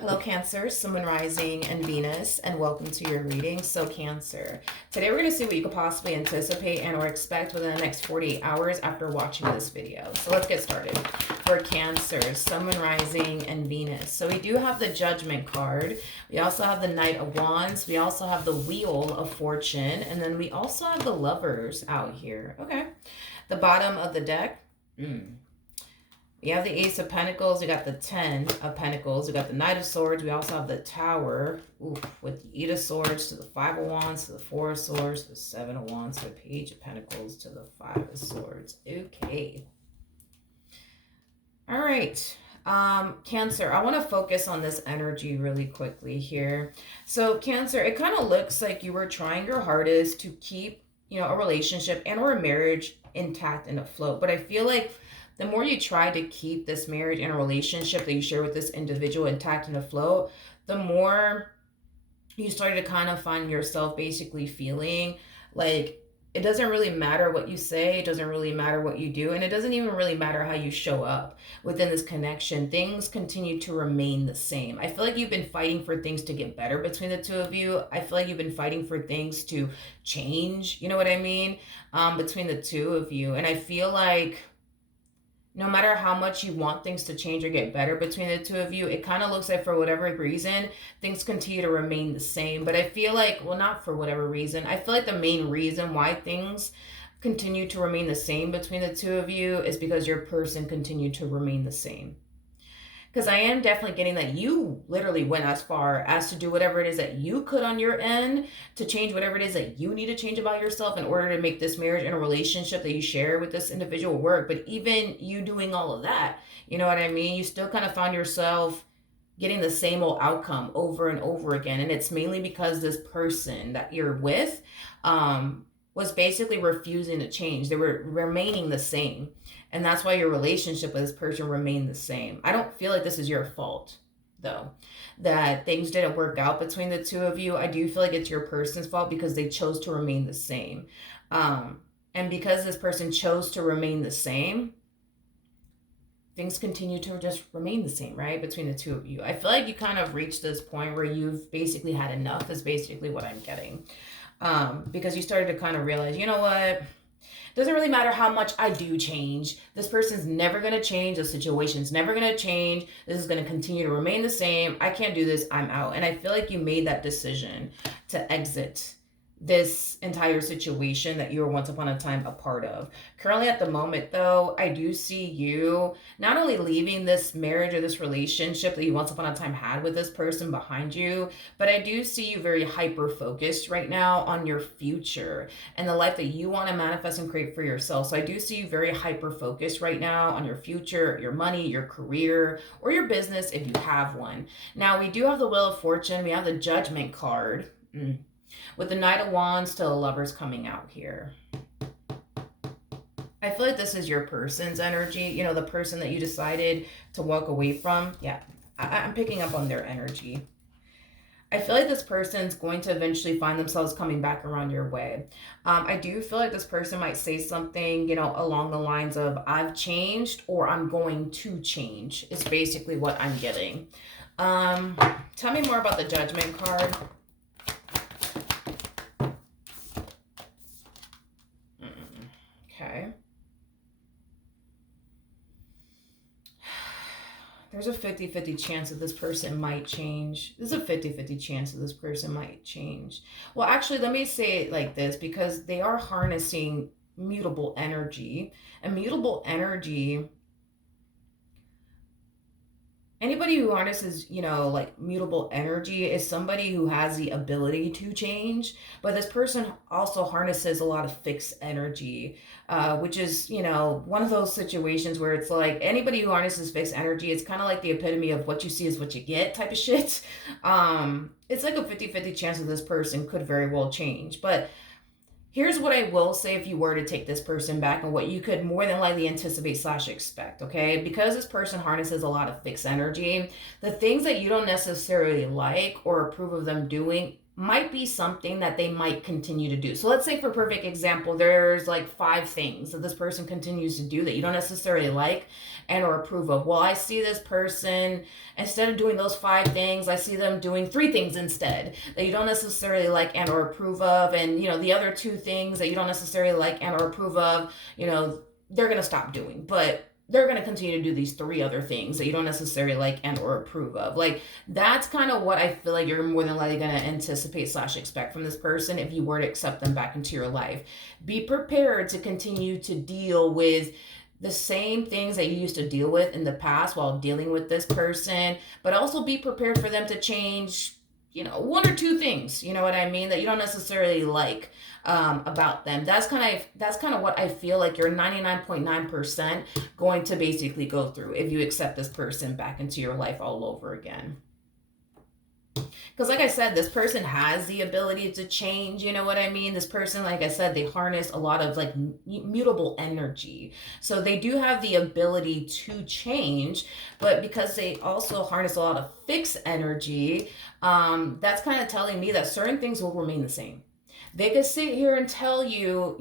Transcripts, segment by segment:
Hello, Cancer, Sun, Moon, Rising, and Venus, and welcome to your reading. So, Cancer, today we're going to see what you could possibly anticipate and or expect within the next 48 hours after watching this video. So let's get started. For Cancer, Sun, Moon, Rising, and Venus. So we do have the Judgment card. We also have the Knight of Wands. We also have the Wheel of Fortune. And then we also have the Lovers out here. Okay. The bottom of the deck. We have the Ace of Pentacles, we got the 10 of Pentacles, we got the Knight of Swords, we also have the Tower, with the Eight of Swords to the Five of Wands, to the Four of Swords, to the Seven of Wands, to the Page of Pentacles, to the Five of Swords. Okay. All right. Cancer, I want to focus on this energy really quickly here. So, Cancer, it kind of looks like you were trying your hardest to keep, a relationship and or a marriage intact and afloat. But I feel like the more you try to keep this marriage and a relationship that you share with this individual intact and afloat, the more you started to kind of find yourself basically feeling like it doesn't really matter what you say, it doesn't really matter what you do, and it doesn't even really matter how you show up within this connection. Things continue to remain the same. I feel like you've been fighting for things to get better between the two of you. I feel like you've been fighting for things to change, you know what I mean, between the two of you. And I feel like no matter how much you want things to change or get better between the two of you, it kind of looks like for whatever reason, things continue to remain the same. But I feel like, well, not for whatever reason. I feel like the main reason why things continue to remain the same between the two of you is because your person continued to remain the same. Because I am definitely getting that you literally went as far as to do whatever it is that you could on your end to change whatever it is that you need to change about yourself in order to make this marriage and a relationship that you share with this individual work. But even you doing all of that, you know what I mean? You still kind of found yourself getting the same old outcome over and over again. And it's mainly because this person that you're with was basically refusing to change. They were remaining the same. And that's why your relationship with this person remained the same. I don't feel like this is your fault, though, that things didn't work out between the two of you. I do feel like it's your person's fault because they chose to remain the same. And because this person chose to remain the same, things continue to just remain the same, right, between the two of you. I feel like you kind of reached this point where you've basically had enough is basically what I'm getting. Because you started to kind of realize, you know what? Doesn't really matter how much I do change. This person's never going to change. The situation's never going to change. This is going to continue to remain the same. I can't do this. I'm out. And I feel like you made that decision to exit this entire situation that you were once upon a time a part of. Currently at the moment though, I do see you not only leaving this marriage or this relationship that you once upon a time had with this person behind you, but I do see you very hyper focused right now on your future and the life that you want to manifest and create for yourself. So I do see you very hyper focused right now on your future, your money, your career, or your business if you have one. Now we do have the Wheel of Fortune. We have the Judgment card. With the Knight of Wands to the Lovers coming out here. I feel like this is your person's energy, the person that you decided to walk away from. Yeah, I'm picking up on their energy. I feel like this person's going to eventually find themselves coming back around your way. I do feel like this person might say something, along the lines of, I've changed or I'm going to change is basically what I'm getting. Tell me more about the Judgment card. Okay. There's a 50-50 chance that this person might change. There's a 50-50 chance that this person might change. Well, actually, let me say it like this, because they are harnessing mutable energy. And mutable energy, anybody who harnesses, like mutable energy is somebody who has the ability to change, but this person also harnesses a lot of fixed energy, which is, one of those situations where it's like anybody who harnesses fixed energy, it's kind of like the epitome of what you see is what you get type of shit. It's like a 50-50 chance that this person could very well change, but here's what I will say if you were to take this person back and what you could more than likely anticipate / expect, okay? Because this person harnesses a lot of fixed energy, the things that you don't necessarily like or approve of them doing might be something that they might continue to do. So let's say, for perfect example, there's like 5 things that this person continues to do that you don't necessarily like and or approve of. Well, I see this person, instead of doing those 5 things, I see them doing 3 things instead that you don't necessarily like and or approve of. And the other 2 things that you don't necessarily like and or approve of, they're going to stop doing. But they're going to continue to do these 3 other things that you don't necessarily like and or approve of. Like, that's kind of what I feel like you're more than likely going to anticipate / expect from this person if you were to accept them back into your life. Be prepared to continue to deal with the same things that you used to deal with in the past while dealing with this person, but also be prepared for them to change 1 or 2 things, you know what I mean, that you don't necessarily like about them. That's kind of what I feel like you're 99.9% going to basically go through if you accept this person back into your life all over again. Because like I said, this person has the ability to change, you know what I mean? This person, like I said, they harness a lot of like mutable energy. So they do have the ability to change, but because they also harness a lot of fixed energy, that's kind of telling me that certain things will remain the same. They could sit here and tell you,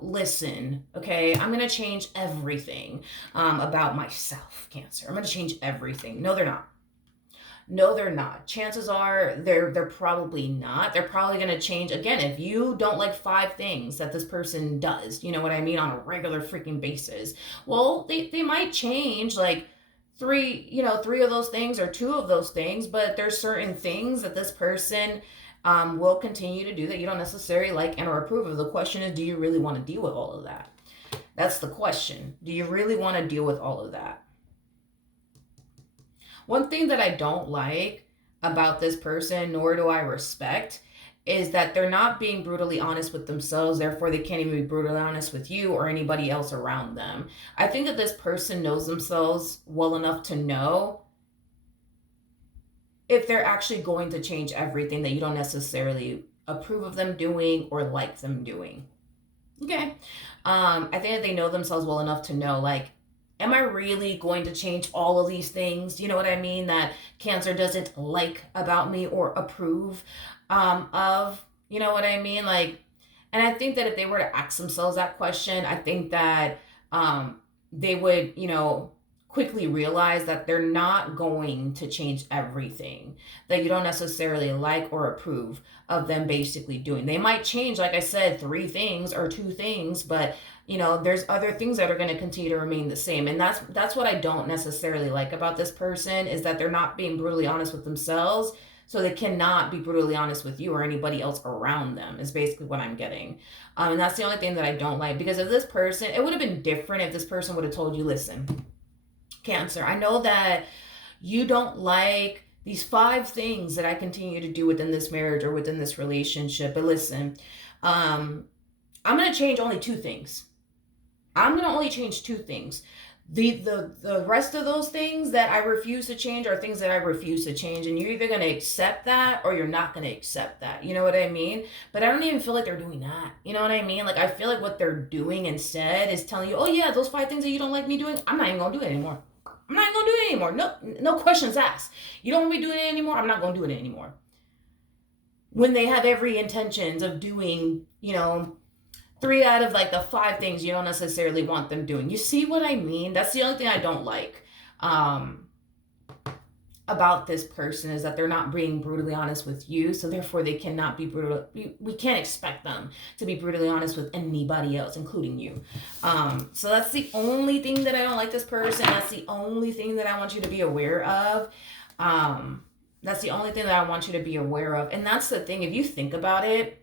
listen, okay, I'm going to change everything about myself, Cancer. I'm going to change everything. No, they're not. No, they're not. Chances are they're probably not. They're probably going to change again if you don't like 5 things that this person does, you know what I mean, on a regular freaking basis. Well, they might change like 3 of those things or 2 of those things, but there's certain things that this person will continue to do that you don't necessarily like and or approve of. The question is, do you really want to deal with all of that? That's the question. Do you really want to deal with all of that? One thing that I don't like about this person, nor do I respect, is that they're not being brutally honest with themselves. Therefore, they can't even be brutally honest with you or anybody else around them. I think that this person knows themselves well enough to know if they're actually going to change everything that you don't necessarily approve of them doing or like them doing. Okay. I think that they know themselves well enough to know, like, am I really going to change all of these things? You know what I mean? That Cancer doesn't like about me or approve of. You know what I mean? Like, and I think that if they were to ask themselves that question, I think that they would, quickly realize that they're not going to change everything that you don't necessarily like or approve of them basically doing. They might change, like I said, 3 things or 2 things, but there's other things that are going to continue to remain the same. And that's what I don't necessarily like about this person, is that they're not being brutally honest with themselves, so they cannot be brutally honest with you or anybody else around them, is basically what I'm getting. And that's the only thing that I don't like, because if this person, it would have been different if this person would have told you, listen, Cancer, I know that you don't like these 5 things that I continue to do within this marriage or within this relationship, but listen, I'm going to change only 2 things. I'm going to only change 2 things. The rest of those things that I refuse to change are things that I refuse to change, and you're either going to accept that or you're not going to accept that. You know what I mean? But I don't even feel like they're doing that. You know what I mean? Like, I feel like what they're doing instead is telling you, oh yeah, those 5 things that you don't like me doing, I'm not even going to do it anymore. I'm not even going to do it anymore. No questions asked. You don't want me doing it anymore? I'm not going to do it anymore. When they have every intentions of doing, 3 out of like the 5 things you don't necessarily want them doing. You see what I mean? That's the only thing I don't like about this person, is that they're not being brutally honest with you, so therefore they cannot be brutal. We can't expect them to be brutally honest with anybody else, including you. So that's the only thing that I don't like this person. That's the only thing that I want you to be aware of. That's the only thing that I want you to be aware of. And that's the thing, if you think about it,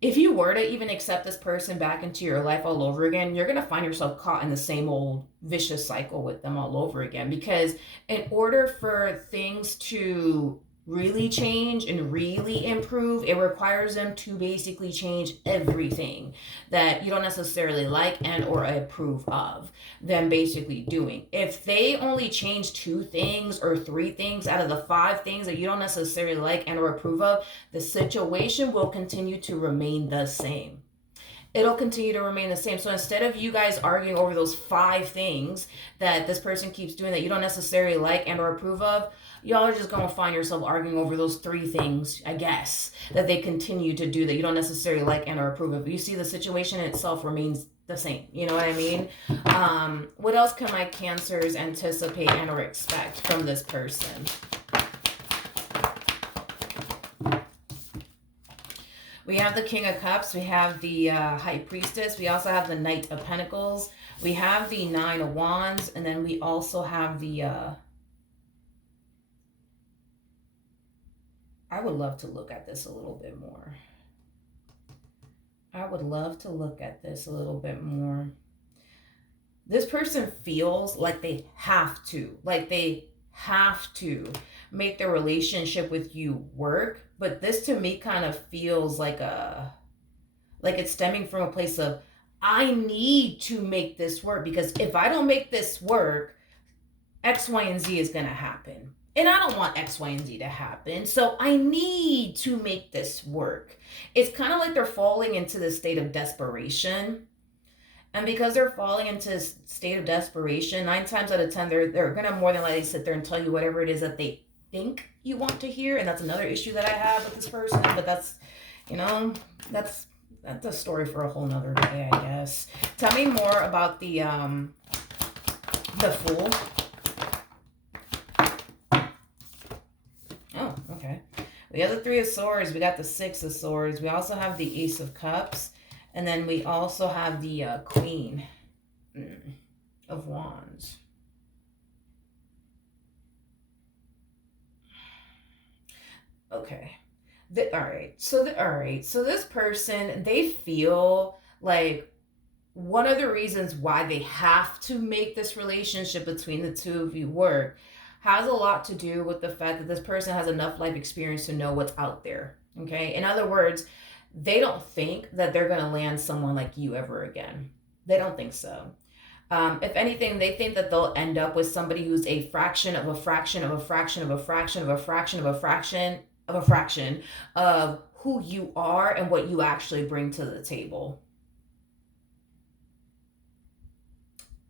if you were to even accept this person back into your life all over again, you're going to find yourself caught in the same old vicious cycle with them all over again. Because in order for things to really change and really improve, it requires them to basically change everything that you don't necessarily like and or approve of them basically doing. If they only change 2 things or 3 things out of the 5 things that you don't necessarily like and or approve of, the situation will continue to remain the same. It'll continue to remain the same. So instead of you guys arguing over those 5 things that this person keeps doing that you don't necessarily like and or approve of, y'all are just gonna find yourself arguing over those three things, I guess, that they continue to do that you don't necessarily like and or approve of. You see, the situation itself remains the same. You know what I mean? What else can my Cancers anticipate and or expect from this person? We have the King of Cups. We have the High Priestess. We also have the Knight of Pentacles. We have the Nine of Wands. And then we also have the... I would love to look at this a little bit more. I would love to look at this a little bit more. This person feels like they have to. Like they have to make their relationship with you work. But this to me kind of feels like it's stemming from a place of, I need to make this work, because if I don't make this work, X, Y, and Z is going to happen. And I don't want X, Y, and Z to happen. So I need to make this work. It's kind of like they're falling into this state of desperation. And because they're falling into a state of desperation, 9 times out of 10, they're going to more than likely sit there and tell you whatever it is that they think you want to hear. And that's another issue that I have with this person. But that's, that's a story for a whole nother day, I guess. Tell me more about the Fool. Oh, okay. We have the Three of Swords. We got the Six of Swords. We also have the Ace of Cups. And then we also have the Queen of Wands. Okay. All right. So this person, they feel like one of the reasons why they have to make this relationship between the two of you work has a lot to do with the fact that this person has enough life experience to know what's out there. Okay. In other words, they don't think that they're going to land someone like you ever again. They don't think so. If anything, they think that they'll end up with somebody who's a fraction of a fraction of a fraction of a fraction of a fraction of a fraction of a fraction of who you are and what you actually bring to the table.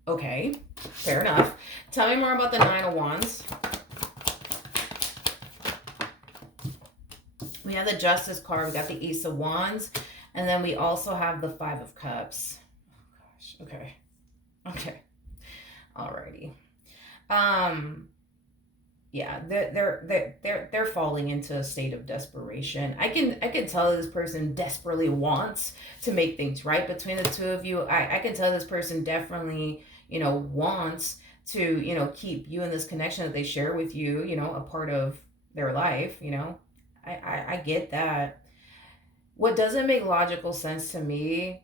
Okay, fair enough. Tell me more about the Nine of Wands. We have the Justice card. We got the Ace of Wands. And then we also have the Five of Cups. Oh, gosh. Okay. Okay. Alrighty. Yeah, they're falling into a state of desperation. I can tell this person desperately wants to make things right between the two of you. I can tell this person definitely, wants to, keep you in this connection that they share with you, a part of their life, I get that. What doesn't make logical sense to me,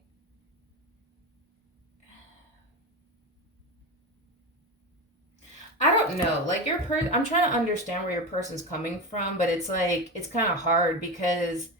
I don't know. Like I'm trying to understand where your person's coming from, but it's like it's kind of hard because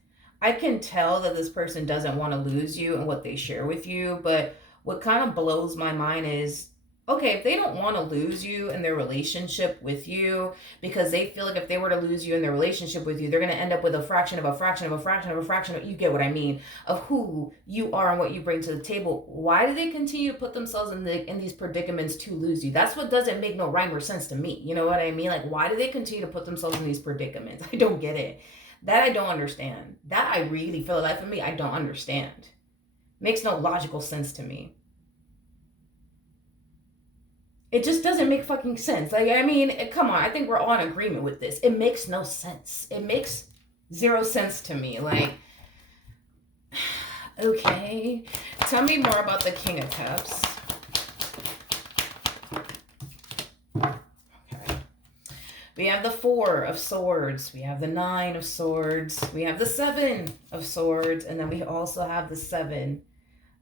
I can tell that this person doesn't want to lose you and what they share with you, but what kind of blows my mind is, okay, if they don't want to lose you in their relationship with you because they feel like if they were to lose you in their relationship with you, they're going to end up with a fraction of a fraction of a fraction of a fraction of, you get what I mean, of who you are and what you bring to the table. Why do they continue to put themselves in these predicaments to lose you? That's what doesn't make no rhyme or sense to me. You know what I mean? Like, why do they continue to put themselves in these predicaments? I don't get it. That I don't understand. That I really, for the life of me, I don't understand. Makes no logical sense to me. It just doesn't make fucking sense. Like, I mean, come on. I think we're all in agreement with this. It makes no sense. It makes zero sense to me. Like, okay. Tell me more about the King of Cups. Okay. We have the Four of Swords. We have the Nine of Swords. We have the Seven of Swords. And then we also have the Seven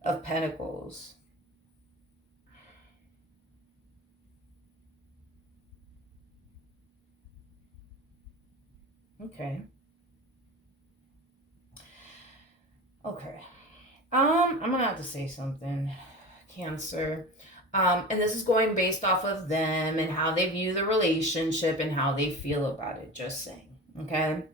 of Pentacles. Okay. Okay. I'm gonna have to say something, Cancer. And this is going based off of them and how they view the relationship and how they feel about it. Just saying. Okay.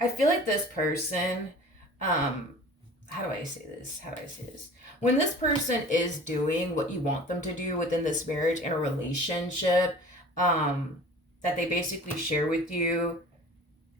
I feel like this person, how do I say this? when this person is doing what you want them to do within this marriage and a relationship, um, that they basically share with you,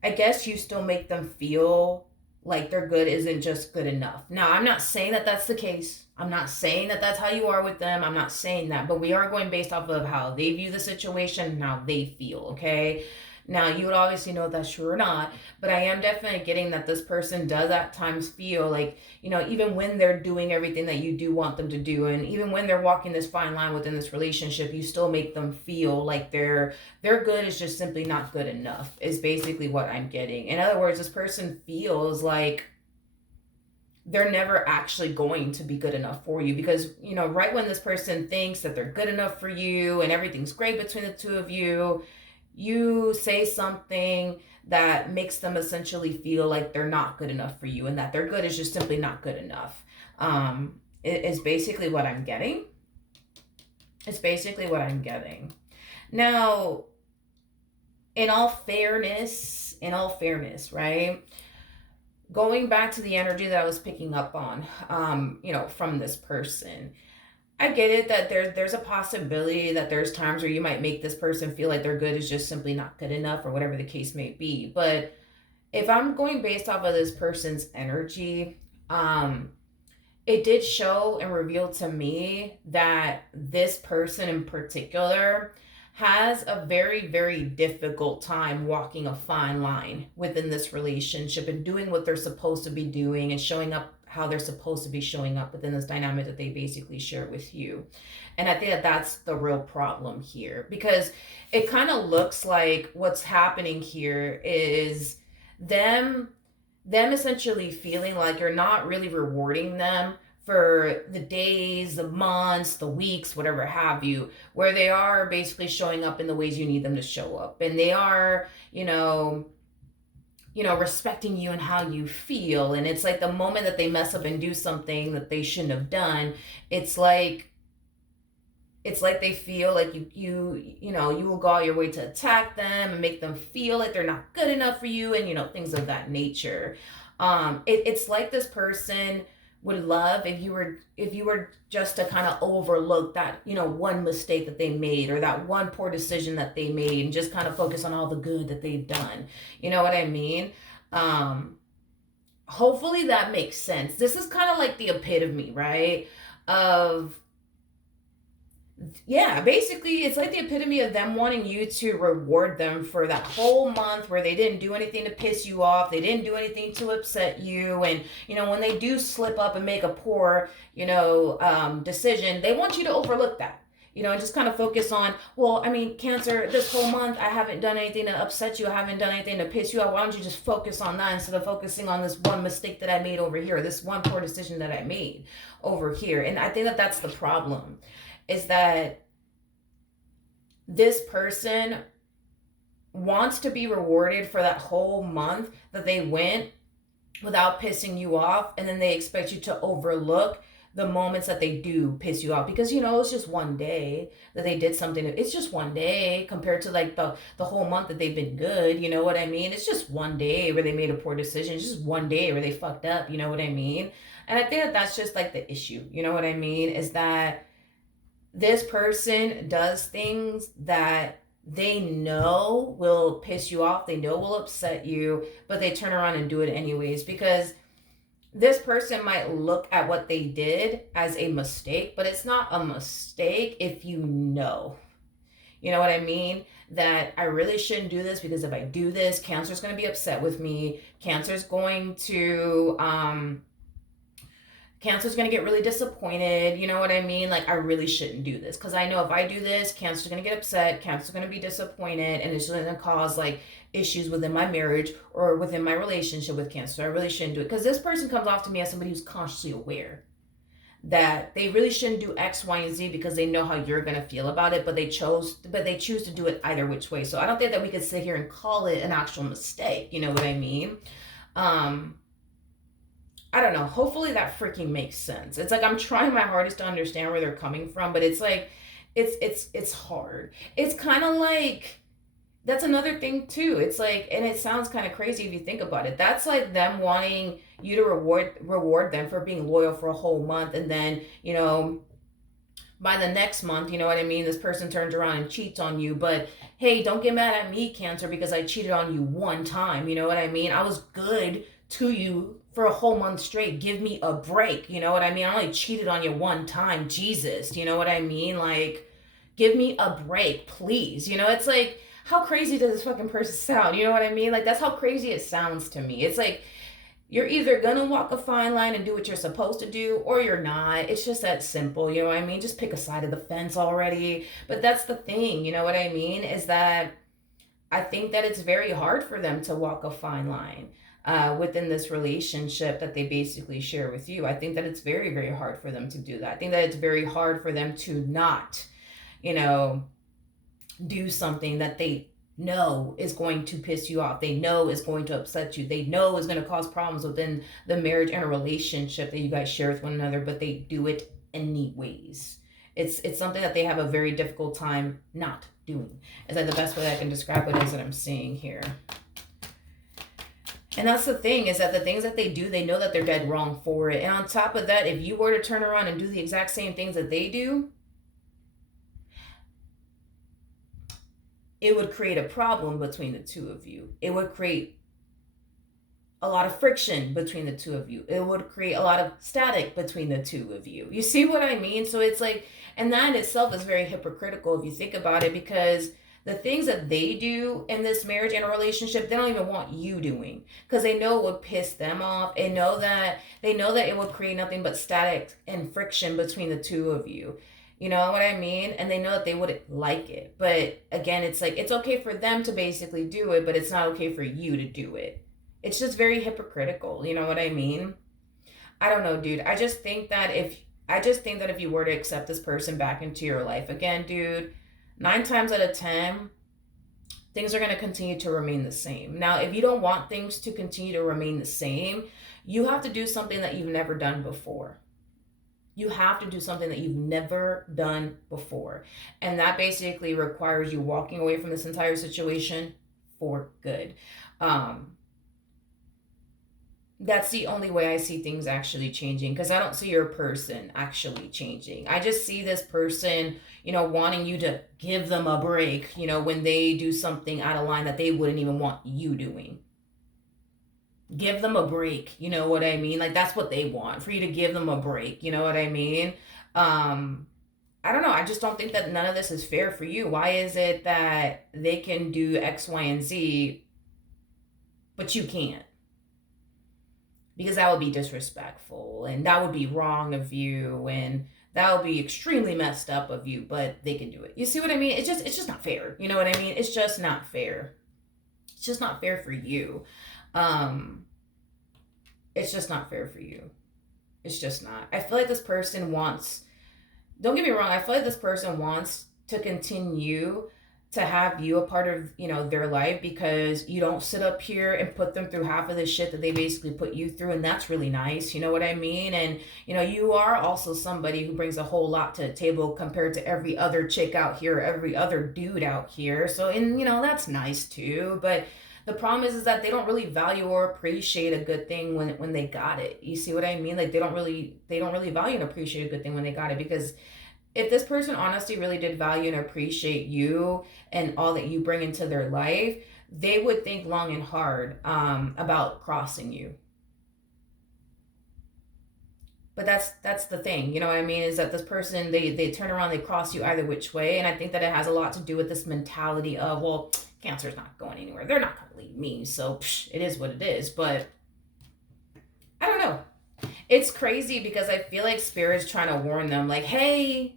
I guess you still make them feel like their good isn't just good enough. Now, I'm not saying that that's the case. I'm not saying that that's how you are with them. I'm not saying that, but we are going based off of how they view the situation and how they feel, okay? Now, you would obviously know if that's true or not, but I am definitely getting that this person does at times feel like, even when they're doing everything that you do want them to do, and even when they're walking this fine line within this relationship, you still make them feel like their good is just simply not good enough, is basically what I'm getting. In other words, this person feels like they're never actually going to be good enough for you because, right when this person thinks that they're good enough for you and everything's great between the two of you, you say something that makes them essentially feel like they're not good enough for you and that their good is just simply not good enough. It is basically what I'm getting. It's basically what I'm getting. Now, in all fairness, right? Going back to the energy that I was picking up on, from this person, I get it that there's a possibility that there's times where you might make this person feel like their good is just simply not good enough or whatever the case may be. But if I'm going based off of this person's energy, it did show and reveal to me that this person in particular has a very, very difficult time walking a fine line within this relationship and doing what they're supposed to be doing and showing up how they're supposed to be showing up within this dynamic that they basically share with you. And I think that that's the real problem here because it kind of looks like what's happening here is them essentially feeling like you're not really rewarding them for the days, the months, the weeks, whatever have you, where they are basically showing up in the ways you need them to show up. And they are, respecting you and how you feel. And it's like the moment that they mess up and do something that they shouldn't have done, it's like they feel like you will go out your way to attack them and make them feel like they're not good enough for you and things of that nature. It's like this person would love if you were just to kind of overlook that one mistake that they made or that one poor decision that they made and just kind of focus on all the good that they've done. You know what I mean? Hopefully that makes sense. This is kind of like the epitome, right, of yeah, basically it's like the epitome of them wanting you to reward them for that whole month where they didn't do anything to piss you off, they didn't do anything to upset you, and when they do slip up and make a poor decision, they want you to overlook that, and just kind of focus on, well, I mean, Cancer, this whole month I haven't done anything to upset you, I haven't done anything to piss you off. Why don't you just focus on that instead of focusing on this one mistake that I made over here, this one poor decision that I made over here? And I think that that's the problem, is that this person wants to be rewarded for that whole month that they went without pissing you off, and then they expect you to overlook the moments that they do piss you off because it's just one day that they did something. It's just one day compared to like the whole month that they've been good. You know what I mean? It's just one day where they made a poor decision. It's just one day where they fucked up. You know what I mean? And I think that that's just like the issue. You know what I mean? Is that this person does things that they know will piss you off, they know will upset you, but they turn around and do it anyways because this person might look at what they did as a mistake, but it's not a mistake if you know. You know what I mean? That I really shouldn't do this because if I do this, Cancer's going to be upset with me. Cancer's going to get really disappointed. You know what I mean? Like, I really shouldn't do this because I know if I do this, Cancer's going to get upset, Cancer's going to be disappointed, and it's going to cause like issues within my marriage or within my relationship with Cancer. I really shouldn't do it because this person comes off to me as somebody who's consciously aware that they really shouldn't do X, Y, and Z because they know how you're going to feel about it, but they choose to do it either which way. So I don't think that we could sit here and call it an actual mistake. You know what I mean? I don't know. Hopefully that freaking makes sense. It's like I'm trying my hardest to understand where they're coming from, but it's like it's hard. It's kind of like that's another thing too. It's like, and it sounds kind of crazy if you think about it. That's like them wanting you to reward them for being loyal for a whole month, and then, by the next month, you know what I mean, this person turns around and cheats on you. But hey, don't get mad at me, Cancer, because I cheated on you one time. You know what I mean? I was good to you for a whole month straight. Give me a break. You know what I mean? I only cheated on you one time. Jesus. You know what I mean? Like, give me a break, please. It's like, how crazy does this fucking person sound? You know what I mean? Like, that's how crazy it sounds to me. It's like, you're either gonna walk a fine line and do what you're supposed to do, or you're not. It's just that simple, you know what I mean? Just pick a side of the fence already. But that's the thing, you know what I mean? Is that I think that it's very hard for them to walk a fine line within this relationship that they basically share with you. I think that it's very, very hard for them to do that. I think that it's very hard for them to not, you know, do something that they know is going to piss you off. They know is going to upset you. They know is going to cause problems within the marriage and a relationship that you guys share with one another, but they do it anyways. It's something that they have a very difficult time not doing. Is that the best way I can describe it is that I'm seeing here? And that's the thing, is that the things that they do, they know that they're dead wrong for it. And on top of that, if you were to turn around and do the exact same things that they do, it would create a problem between the two of you. It would create a lot of friction between the two of you. It would create a lot of static between the two of you. You see what I mean? So it's like, and that in itself is very hypocritical if you think about it, because the things that they do in this marriage and a relationship, they don't even want you doing, because they know it would piss them off. They know that it would create nothing but static and friction between the two of you. You know what I mean? And they know that they wouldn't like it. But again, it's like, it's okay for them to basically do it, but it's not okay for you to do it. It's just very hypocritical. You know what I mean? I don't know, dude. I just think that if you were to accept this person back into your life again, dude, 9 times out of 10, things are going to continue to remain the same. Now, if you don't want things to continue to remain the same, you have to do something that you've never done before. You have to do something that you've never done before. And that basically requires you walking away from this entire situation for good. That's the only way I see things actually changing, because I don't see your person actually changing. I just see this person, wanting you to give them a break, when they do something out of line that they wouldn't even want you doing. Give them a break, you know what I mean? Like, that's what they want, for you to give them a break, you know what I mean? I don't know, I just don't think that none of this is fair for you. Why is it that they can do X, Y, and Z, but you can't? Because that would be disrespectful, and that would be wrong of you, and that would be extremely messed up of you, but they can do it. You see what I mean? It's just not fair, you know what I mean? It's just not fair. It's just not fair for you. It's just not fair for you. It's just not. I feel like this person wants, don't get me wrong, I feel like this person wants to continue to have you a part of, their life, because you don't sit up here and put them through half of the shit that they basically put you through. And that's really nice. You know what I mean? And, you are also somebody who brings a whole lot to the table compared to every other chick out here, every other dude out here. So, and, that's nice too. But the problem is that they don't really value or appreciate a good thing when they got it. You see what I mean? Like, they don't really value and appreciate a good thing when they got it, because if this person honestly really did value and appreciate you and all that you bring into their life, they would think long and hard about crossing you. But that's the thing, you know what I mean, is that this person, they turn around, they cross you either which way. And I think that it has a lot to do with this mentality of, well, Cancer's not going anywhere. They're not going to leave me. So it is what it is. But I don't know. It's crazy, because I feel like Spirit's trying to warn them, like, hey,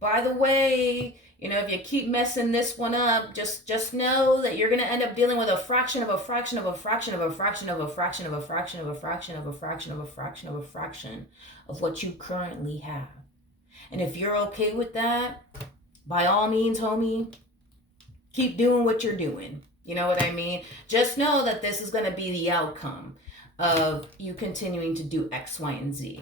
by the way, if you keep messing this one up, just know that you're going to end up dealing with a fraction of a fraction of a fraction of a fraction of a fraction of a fraction of a fraction of a fraction of a fraction of a fraction of what you currently have. And if you're okay with that, by all means, homie, keep doing what you're doing. You know what I mean? Just know that this is going to be the outcome of you continuing to do X, Y, and Z.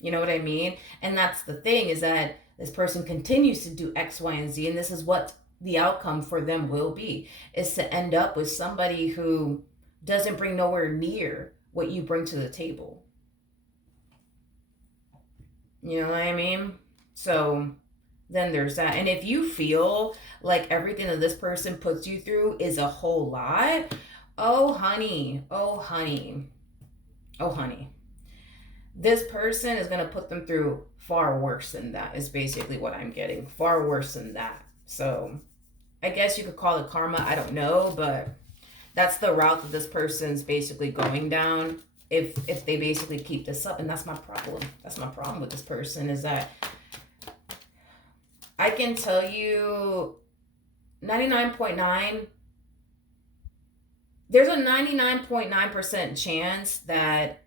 You know what I mean? And that's the thing, is that this person continues to do X, Y, and Z, and this is what the outcome for them will be, is to end up with somebody who doesn't bring nowhere near what you bring to the table. You know what I mean? So then there's that. And if you feel like everything that this person puts you through is a whole lot, oh honey, oh honey, oh honey, this person is going to put them through far worse than that, is basically what I'm getting. Far worse than that. So I guess you could call it karma. I don't know, but that's the route that this person's basically going down. If they basically keep this up, and that's my problem. That's my problem with this person, is that I can tell you 99.9, there's a 99.9% chance that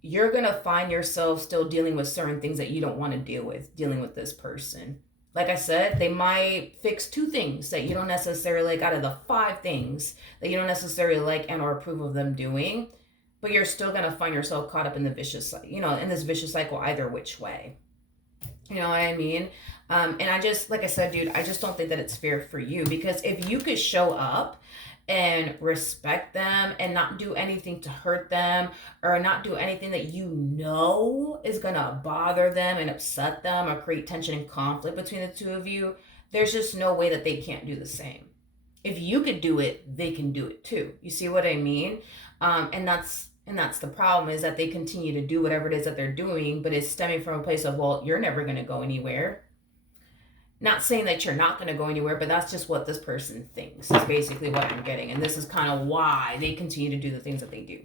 you're going to find yourself still dealing with certain things that you don't want to dealing with this person. Like I said, they might fix 2 things that you don't necessarily like out of the 5 things that you don't necessarily like and or approve of them doing, but you're still going to find yourself caught up in the vicious, in this vicious cycle either which way. You know what I mean? And I just, like I said, dude, I just don't think that it's fair for you, because if you could show up and respect them and not do anything to hurt them, or not do anything that you know is gonna bother them and upset them or create tension and conflict between the two of you, there's just no way that they can't do the same. If you could do it, they can do it too. You see what I mean? And that's the problem, is that they continue to do whatever it is that they're doing, but it's stemming from a place of, well, you're never going to go anywhere. Not saying that you're not going to go anywhere, but that's just what this person thinks, is basically what I'm getting. And this is kind of why they continue to do the things that they do.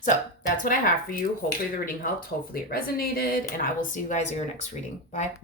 So that's what I have for you. Hopefully the reading helped. Hopefully it resonated. And I will see you guys in your next reading. Bye.